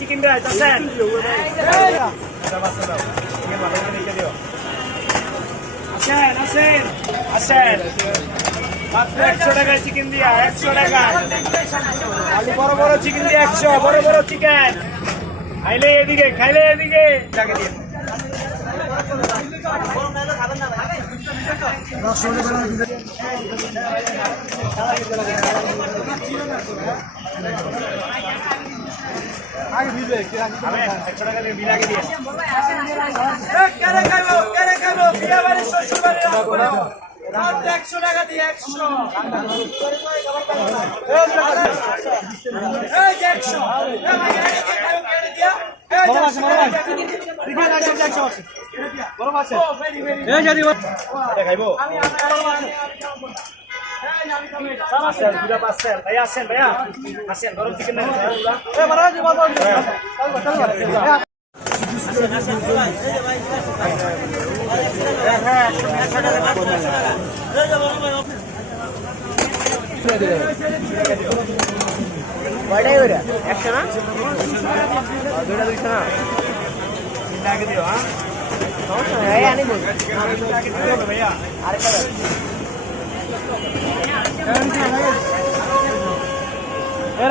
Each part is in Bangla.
চিকেন রাইস আছেন আসেন মাত্র 100 টাকায় চিকেন দিয়া 100 টাকা খালি বড় বড় চিকেন দিয়ে 100 বড় বড় চিকেন খাইলে এদিকে টাকা দিয়ে আগে দিবে 100 টাকা দিয়ে বিল আগে দিয়ে কেরে খাইবো বিয়া বাড়ি শ্বশুর বাড়ি রাখবো মাত্র 100 টাকা দিয়ে 100 এই 100 এই ভাই খাইবো কেরে দিয়া এই 100 বড় মাছ এই যদি খাইবো আমি ভাইয়া আসেন গরম চিকেন কয়টাই ওরা 100 না 200 না আগে দিও হ্যাঁ সমস্যা নেই আনি বল ভাইয়া আরেকটা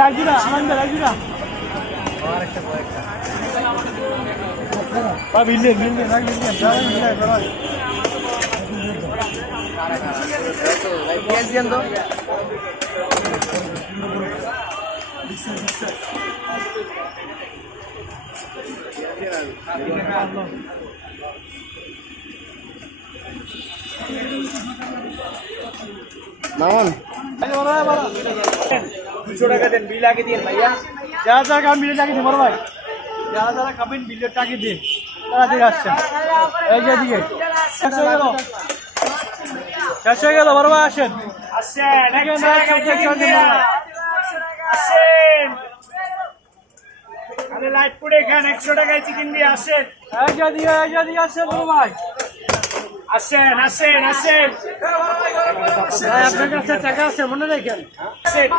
রাজুরা আনন্দ রাজুরা আরেকটা বিল্ডিং মামন 200 টাকা দেন বিল আগে দিন ভাইয়া যারা খাবেন বিলের টাকা দিন বড় ভাই যারা খাবেন বিলের টাকা দিন তারা দিকে আসছেন এই যে দিকে শেষ হয়ে গেল বড় ভাই আসেন আরে লাইট পড়ে খান 100 টাকায় চিকেন দিয়ে আসেন এই যে দিয়ে আসেন বড় ভাই আসেন আপনার কাছে টাকা আছে মনে রাখেন আসেন